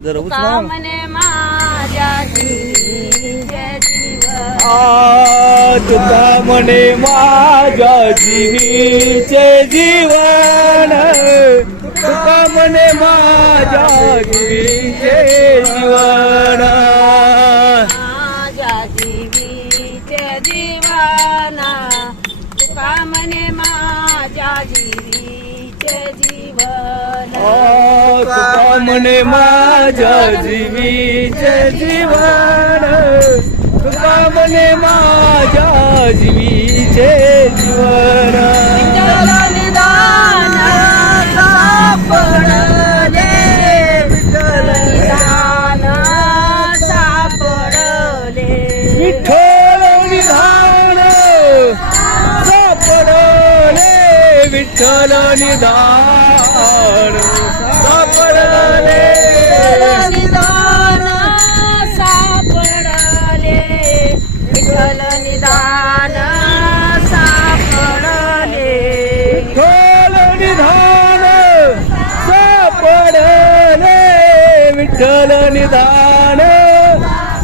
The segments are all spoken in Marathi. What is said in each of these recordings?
जरा तुका उचला म्हणे माझ्या जीवीचे जीवन तुका म्हणे माझ्या जीवीचे जीवन तुका म्हणे माझ्या जीवीचे जीवन माझ्या जीवीचे जीवन तुका म्हणे माझ्या जीवीचे जीवन तुका म्हणे माझ्या जीवीचे जीवन तुका म्हणे माझ्या जीवीचे जीवन विठ्ठल निदान सापडले विठ्ठल निदान सापडले विठ्ठल निधान सापडले विठ्ठल निधान सापडले निदान सापडले विठ्ठल निदान सापडले विठ्ठल निधान सापडले विठ्ठल निधान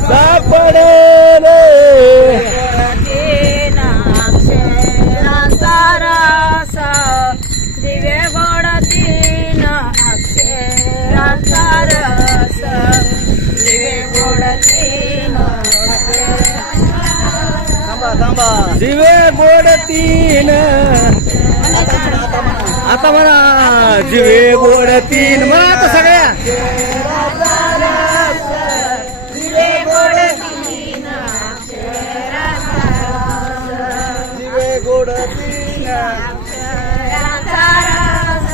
सापडले अक्षरांचा रस दिवे गोड तीन अक्षरांचा रस दिवे गोड तीन दिवे गोड तीन आता म्हणा दिवे गोड तीन मग आता सगळ्या दिवे गोड तीन दिवे गोड तीन अक्षरांचा रस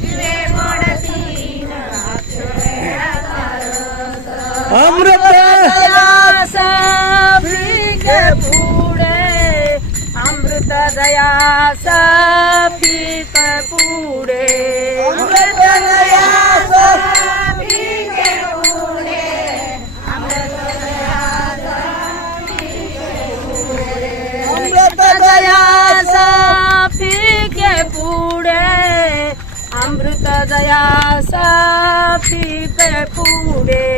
दिवे गोड तीन अक्षरांचा रस अमृत दयास फिके पुढे अमृत दयास फिक पुढे अमृत दयास फिके पुढे अमृत दयास अमृत दयास फिके पुढे अमृत दयास फिके पुढे